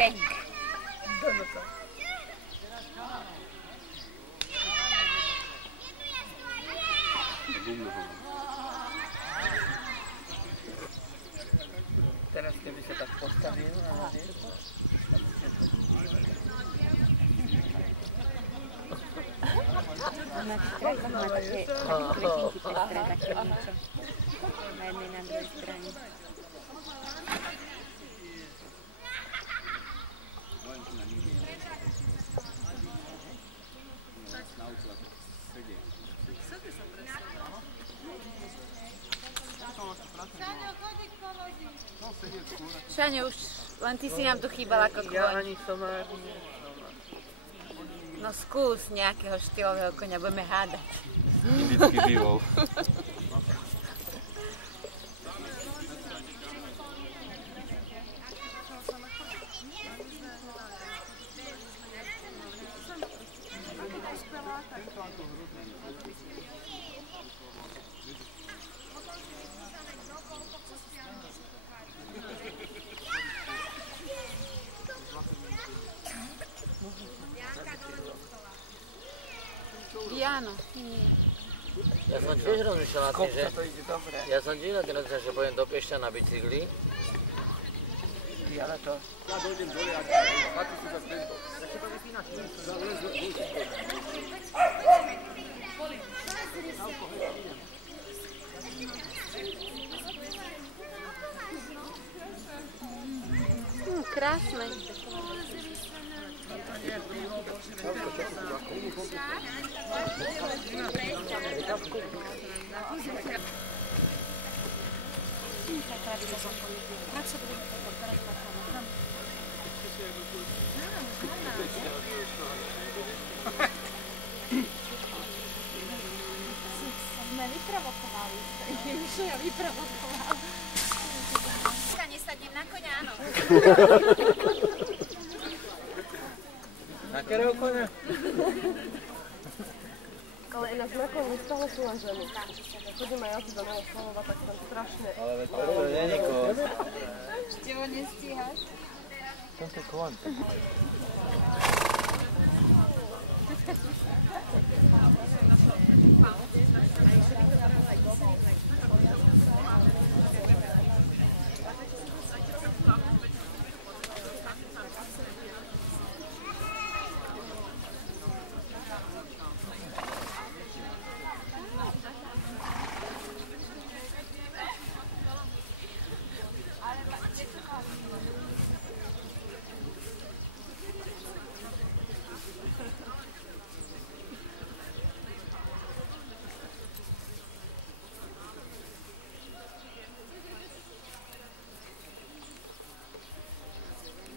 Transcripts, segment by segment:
Bang. Teraz keby sa tak postavil a nahneď. Na stredách má také kretinky pestré, také niečo. Na jednej, na druhej strane. Šaňo, už len ty si nám tu chýbal ako koň. Ja ani somár. No skús nejakého štýlového koňa, budeme hádať. Indický bývol. Áno. Ja som tiež rozmýšľal nad tým, že... Ja som tiež nad tým rozmýšľal, že pôjdem do Piešťa na bicykli. Ale to... Ja dojdem dole a chváti si za tento. Ešte to vypínaš. Krásne. Sme vyprovokovali. Čo ja vyprovokoval? Nesadnem na koňa, áno. Na ktorého koňa? Ale ináč na koňu stále sú len ženy. Chodím aj ja tu do Nového Slova, tak tam strašne... Ale veď to není koň. Ešte ho nestíhaš? Čo to koň?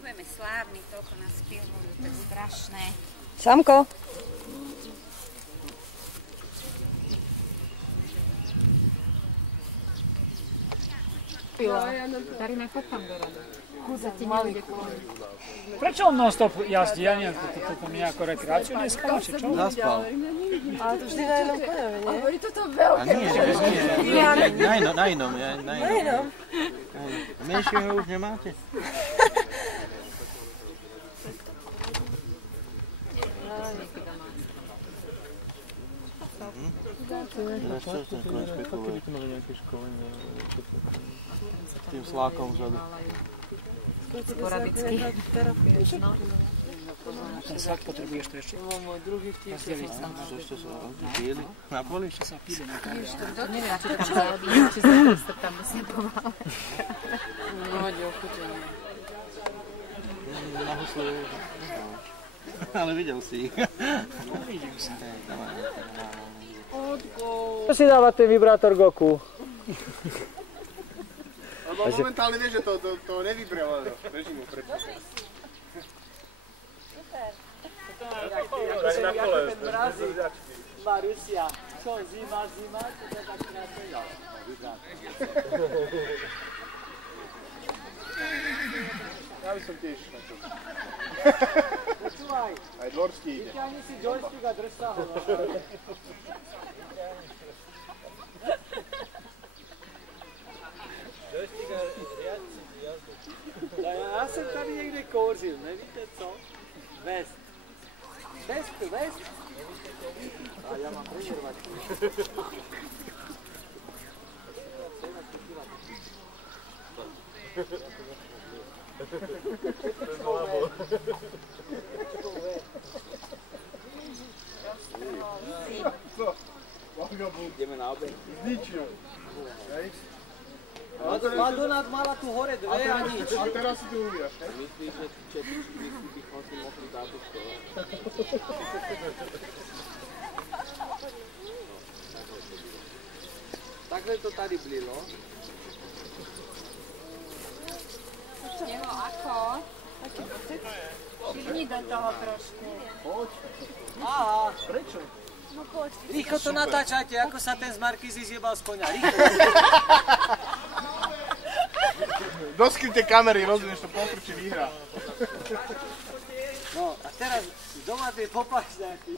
Budeme slávni, toľko nás filmujú, to je strašné. Samko! Tady nefotám do rady. Prečo on non-stop jazdí? Ja neviem, toto mi ako rekreáciu dneska má, či čo? Zaspal. Ale to vždy na jednom koňovi, nie? Hovorí toto veľké. A nie, na inom. Na jednom? Menšieho už nemáte? Keby to mali nejaké školenie tým slákom vzadu. Sporadicky. Ten slak potrebuješ to ešte rozdeliť. Ešte sa píli na poli? Ešte sa píli na poli. Neviem, či tam zarobí, či sa tam musia pomáhať. Nevadí ochutenie. Na husle. Ale videl si ich. Vidím sa. Čo si dáva ten vibrátor Goku? Lebo momentálne vieš, že to nevybralo režimu predtým. Super. To je na kole. Marusia. čo, zima, to je tak krátko, ja. Ja by som tiež na to. Počúvaj, Aj dvorský ide. vyťahni si joystick a drž sa ho. Joystick a riadci jazdu. Ja som tady niekde kouřil, nevíte co? Vest. Vest. A ja mám prezervačku. Ideme na obed. Zničil. Madonna mala tu hore dve a nič. A teraz si tu umíraš, ne? Myslíš, že čepičky bychom si mohli dát do školy? Takhle to tady blilo. Jeho ako? Šibni do toho trošku. Aha, Prečo? No poď. rýchlo to natáčajte, ako sa ten z Markízy zjebal z koňa. Rýchlo. Doskryte kamery, rozumieš, to pokrčí výhra. No a teraz doma tie popáš nejaký.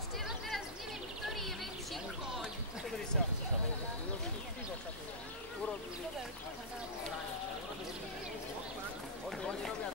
Štyro